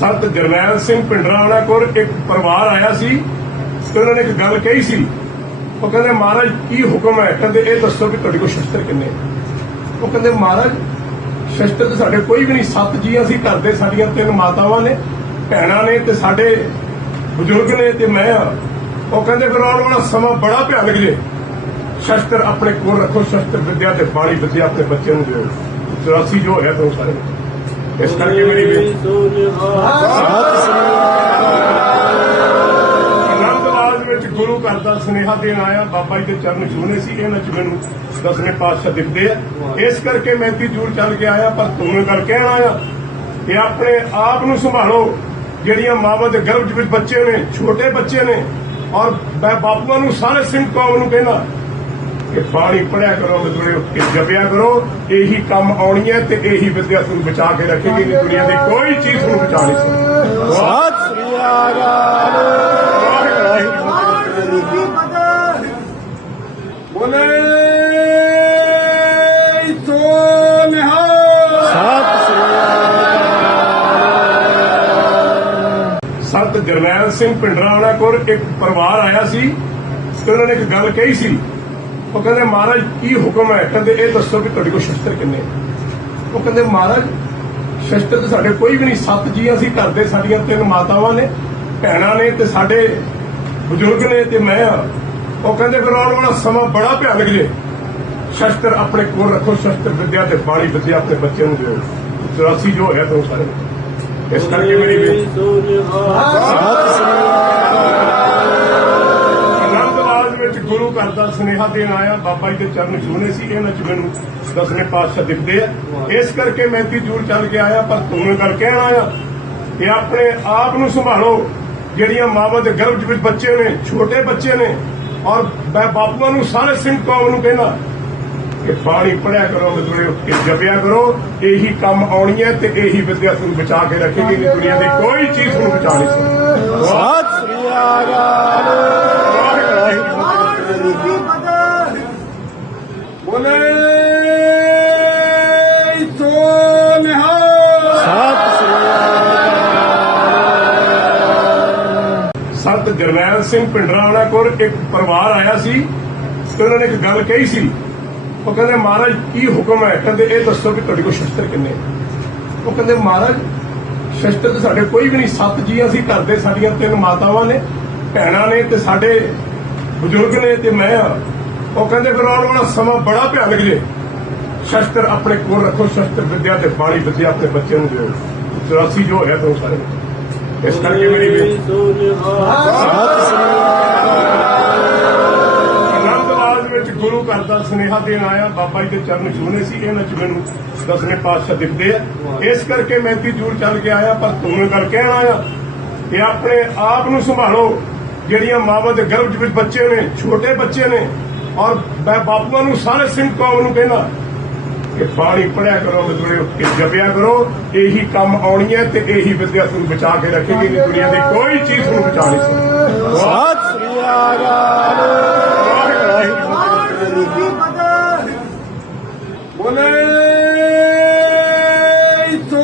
ਸੰਤ ਜਰਨੈਲ ਸਿੰਘ ਪਿੰਡਰਾ ਵਾਲਾ ਕੋਲ ਇੱਕ ਪਰਿਵਾਰ ਆਇਆ ਸੀ ਤੇ ਉਹਨਾਂ ਨੇ ਇੱਕ ਗੱਲ ਕਹੀ ਸੀ। ਉਹ ਕਹਿੰਦੇ, ਮਹਾਰਾਜ, ਕੀ ਹੁਕਮ ਹੈ? ਕਹਿੰਦੇ, ਇਹ ਦੱਸੋ ਕਿ ਤੁਹਾਡੇ ਕੋਲ ਸ਼ਸਤਰ ਕਿੰਨੇ ਉਹ ਕਹਿੰਦੇ, ਮਹਾਰਾਜ, ਸ਼ਸਤਰ ਤਾਂ ਸਾਡੇ ਕੋਈ ਵੀ ਨਹੀਂ। ਸੱਤ ਜੀ ਅਸੀਂ ਘਰ ਦੇ, ਸਾਡੀਆਂ ਤਿੰਨ ਮਾਤਾਵਾਂ ਨੇ, ਭੈਣਾਂ ਨੇ ਤੇ ਸਾਡੇ ਬਜ਼ੁਰਗ ਨੇ ਤੇ ਮੈਂ ਆ। ਉਹ ਕਹਿੰਦੇ, ਫਿਰ ਆਉਣ ਵਾਲਾ ਸਮਾਂ ਬੜਾ ਭਿਆਨਕ ਜੇ। ਸ਼ਸਤਰ ਆਪਣੇ ਕੋਲ ਰੱਖੋ, ਸ਼ਸਤਰ ਵਿਦਿਆ ਤੇ ਬਾਣੀ ਵਿਦਿਆ ਆਪਣੇ ਬੱਚਿਆਂ ਨੂੰ ਦਿਓ। 84 ਜੋ ਹੋਇਆ ਤੋਂ ਸਾਰੇ ਇਸ ਕਰਕੇ ਮੇਰੀ ਬੇਨਤੀ। ਆਨੰਦਵਾਲ ਵਿੱਚ ਗੁਰੂ ਘਰ ਦਾ ਸੁਨੇਹਾ ਦੇਣ ਆਇਆ। ਬਾਬਾ ਜੀ ਦੇ ਚਰਨ ਛੂਹਣੇ ਸੀ ਇਹਨਾਂ ਚ ਮੈਨੂੰ ਦਸਵੇਂ ਪਾਤਸ਼ਾਹ ਦਿਖਦੇ ਆ। ਇਸ ਕਰਕੇ ਮੈਂ ਇੰਨੀ ਦੂਰ ਚੱਲ ਕੇ ਆਇਆ, ਪਰ ਤੁਹਾਨੂੰ ਗੱਲ ਕਹਿਣ ਆਇਆ ਕਿ ਆਪਣੇ ਆਪ ਨੂੰ ਸੰਭਾਲੋ। ਜਿਹੜੀਆਂ ਮਾਵਾਂ ਦੇ ਗਰਭ ਵਿੱਚ ਬੱਚੇ ਨੇ, ਛੋਟੇ ਬੱਚੇ ਨੇ, ਔਰ ਮੈਂ ਬਾਪੂਆਂ ਨੂੰ ਸਾਰੇ ਸਿੰਘ ਕੌਮ ਨੂੰ ਕਹਿੰਦਾ ਕਿ ਬਾਣੀ ਪੜਿਆ ਕਰੋ ਮਜ਼ਦੂਰੇ ਕੇ ਜਪਿਆ ਕਰੋ ਇਹੀ ਕੰਮ ਆਉਣੀ ਹੈ ਤੇ ਇਹੀ ਵਿਦਿਆ ਤੁਹਾਨੂੰ ਬਚਾ ਕੇ ਰੱਖੇਗੀ ਨਹੀਂ ਦੁਨੀਆ ਦੀ ਕੋਈ ਚੀਜ਼ ਤੁਹਾਨੂੰ ਬਚਾ ਨਹੀਂ ਸਕਦੀ। ਸਤਿ ਸ੍ਰੀ ਅਕਾਲ। ਬੋਲੇ ਸੋ ਨਿਹਾਲ। ਸਤਿ ਸ੍ਰੀ ਸੰਤ ਜਰਨੈਲ ਸਿੰਘ ਪਿੰਡਰਾ ਵਾਲਾ ਕੋਲ ਇੱਕ ਪਰਿਵਾਰ ਆਇਆ ਸੀ ਤੇ ਉਹਨਾਂ ਨੇ ਇੱਕ ਗੱਲ ਕਹੀ ਸੀ ਉਹ ਕਹਿੰਦੇ, ਮਹਾਰਾਜ, ਕੀ ਹੁਕਮ ਹੈ? ਕਹਿੰਦੇ, ਇਹ ਦੱਸੋ ਕਿ ਤੁਹਾਡੇ ਕੋਲ ਸ਼ਸਤਰ ਕਿੰਨੇ ਉਹ ਕਹਿੰਦੇ, ਮਹਾਰਾਜ, ਸ਼ਸਤਰ ਤਾਂ ਸਾਡੇ ਕੋਈ ਵੀ ਨਹੀਂ, ਸੱਤ ਜੀ ਅਸੀਂ ਘਰ ਦੇ, ਸਾਡੀਆਂ ਤਿੰਨ ਮਾਤਾਵਾਂ ਨੇ, ਭੈਣਾਂ ਨੇ ਤੇ ਸਾਡੇ ਬਜ਼ੁਰਗ ਨੇ ਤੇ ਮੈਂ ਆ। ਉਹ ਕਹਿੰਦੇ, ਫਿਰ ਆਉਣ ਵਾਲਾ ਸਮਾਂ ਬੜਾ ਭਿਆਨਕ ਜੇ। ਸ਼ਸਤਰ ਆਪਣੇ ਕੋਲ ਰੱਖੋ, ਸ਼ਸਤਰ ਵਿਦਿਆ ਤੇ ਬਾਣੀ ਵਿਦਿਆ ਆਪਣੇ ਬੱਚਿਆਂ ਨੂੰ ਦਿਓ। 84 ਜੋ ਹੋਇਆ ਤੋਂ ਸਾਰੇ। ਇਸ ਕਰਕੇ ਮੇਰੀ ਬੇਨਤੀ। ਦਾ ਸੁਨੇਹਾ ਦੇਣ ਆਇਆ, ਬਾਬਾ ਜੀ ਦੇ ਚਰਨ ਛੂਹਣੇ ਸੀ, ਇਹਨਾਂ ਚ ਮੈਨੂੰ ਦਸਵੇਂ ਪਾਤਸ਼ਾਹ ਦਿਖਦੇ ਆ। ਇਸ ਕਰਕੇ ਮੈਂ ਇੰਨੀ ਦੂਰ ਚੱਲ ਕੇ ਆਇਆ, ਪਰ ਤੁਹਾਨੂੰ ਗੱਲ ਕਹਿਣ ਆਇਆ ਕਿ ਆਪਣੇ ਆਪ ਨੂੰ ਸੰਭਾਲੋ। ਜਿਹੜੀਆਂ ਮਾਵਾਂ ਦੇ ਗਰਭ ਵਿੱਚ ਬੱਚੇ ਨੇ, ਛੋਟੇ ਬੱਚੇ ਨੇ, ਔਰ ਮੈਂ ਬਾਪੂਆਂ ਨੂੰ ਸਾਰੇ ਸਿੰਘ ਕੌਮ ਨੂੰ ਕਹਿੰਦਾ ਕਿ ਬਾਣੀ ਪੜਿਆ ਕਰੋ ਮਜ਼ਦੂਰੇ ਉੱਠ ਜਪਿਆ ਕਰੋ। ਇਹੀ ਕੰਮ ਆਉਣੀ ਹੈ ਤੇ ਇਹੀ ਵਿਦਿਆ ਤੁਹਾਨੂੰ ਬਚਾ ਕੇ ਰੱਖੇਗੀ ਨਹੀਂ ਦੁਨੀਆ ਦੀ ਕੋਈ ਚੀਜ਼ ਤੁਹਾਨੂੰ ਬਚਾ ਨਹੀਂ ਸਕਦੀ ਸਤਿ ਸ੍ਰੀ ਅਕਾਲ ਵਾਹਿਗੁਰੂ ਜੀ ਫਤਿਹ ਬੋਲੇ ਸੋ ਨਿਹਾਲ। ਸਤਿ ਜਰਨੈਲ ਸਿੰਘ ਪਿੰਡਰਾ ਵਾਲਾ ਕੋਲ ਇੱਕ ਪਰਿਵਾਰ ਆਇਆ ਸੀ। ਤੇ ਉਹਨਾਂ ਨੇ ਇੱਕ ਗੱਲ ਕਹੀ ਸੀ। ਉਹ ਕਹਿੰਦੇ ਮਹਾਰਾਜ ਕੀ ਹੁਕਮ ਹੈ? ਕਹਿੰਦੇ ਇਹ ਦੱਸੋ ਕਿ ਤੁਹਾਡੇ ਕੋਲ ਸ਼ਸਤਰ ਕਿੰਨੇ ਉਹ ਕਹਿੰਦੇ ਮਹਾਰਾਜ ਸ਼ਸਤਰ ਤਾਂ ਸਾਡੇ ਕੋਈ ਵੀ ਨਹੀਂ। ਸੱਤ ਜੀ ਅਸੀਂ ਘਰ ਦੇ ਸਾਡੀਆਂ ਤਿੰਨ ਮਾਤਾਵਾਂ ਨੇ ਭੈਣਾਂ ਨੇ ਤੇ ਸਾਡੇ ਬਜ਼ੁਰਗ ਨੇ ਤੇ ਮੈਂ ਆ। ਉਹ ਕਹਿੰਦੇ ਫਿਰ ਆਉਣ ਵਾਲਾ ਸਮਾਂ ਬੜਾ ਭਿਆਨਕ ਜੇ। ਸ਼ਸਤਰ ਆਪਣੇ ਕੋਲ ਰੱਖੋ, ਸ਼ਸਤਰ ਵਿਦਿਆ ਤੇ ਬਾਣੀ ਵਿਦਿਆ ਆਪਣੇ ਬੱਚਿਆਂ ਨੂੰ ਦਿਓ। 84 ਜੋ ਹੋਇਆ ਤੋਂ ਸਾਰੇ। ਇਸ ਕਰਕੇ ਮੇਰੀ ਬੇਨਤੀ ਸਤਿ ਵਿੱਚ ਗੁਰੂ ਘਰ ਦਾ ਸੁਨੇਹਾ ਦੇਣ ਆਇਆ। ਬਾਬਾ ਜੀ ਦੇ ਚਰਨ ਛੂਹਣੇ ਸੀ ਇਹਨਾਂ ਚ ਮੈਨੂੰ ਦਸਵੇਂ ਪਾਤਸ਼ਾਹ ਦਿਖਦੇ ਆ। ਇਸ ਕਰਕੇ ਮੈਂ ਇੰਨੀ ਦੂਰ ਚੱਲ ਕੇ ਆਇਆ, ਪਰ ਤੁਹਾਨੂੰ ਗੱਲ ਕਹਿਣ ਆਇਆ ਕਿ ਆਪਣੇ ਆਪ ਨੂੰ ਸੰਭਾਲੋ। ਜਿਹੜੀਆਂ ਮਾਵਾਂ ਦੇ ਗਰਭ ਵਿੱਚ ਬੱਚੇ ਨੇ, ਛੋਟੇ ਬੱਚੇ ਨੇ ਔਰ ਮੈਂ ਬਾਪੂਆਂ ਨੂੰ ਸਾਰੇ ਸਿੰਘ ਕੌਮ ਨੂੰ ਕਹਿੰਦਾ ਕਿ ਬਾਣੀ ਪੜਿਆ ਕਰੋ ਵਿਦੜੇ ਉੱਤੇ ਜਪਿਆ ਕਰੋ। ਇਹੀ ਕੰਮ ਆਉਣੀ ਹੈ ਤੇ ਇਹੀ ਵਿਦਿਆ ਤੁਹਾਨੂੰ ਬਚਾ ਕੇ ਰੱਖੇਗੀ ਨਹੀਂ ਦੁਨੀਆ ਦੀ ਕੋਈ ਚੀਜ਼ ਤੁਹਾਨੂੰ ਬਚਾ ਨਹੀਂ ਸਕਦੀ। ਸਤਿ ਸ੍ਰੀ ਅਕਾਲ। ਬੋਲੇ ਤੋ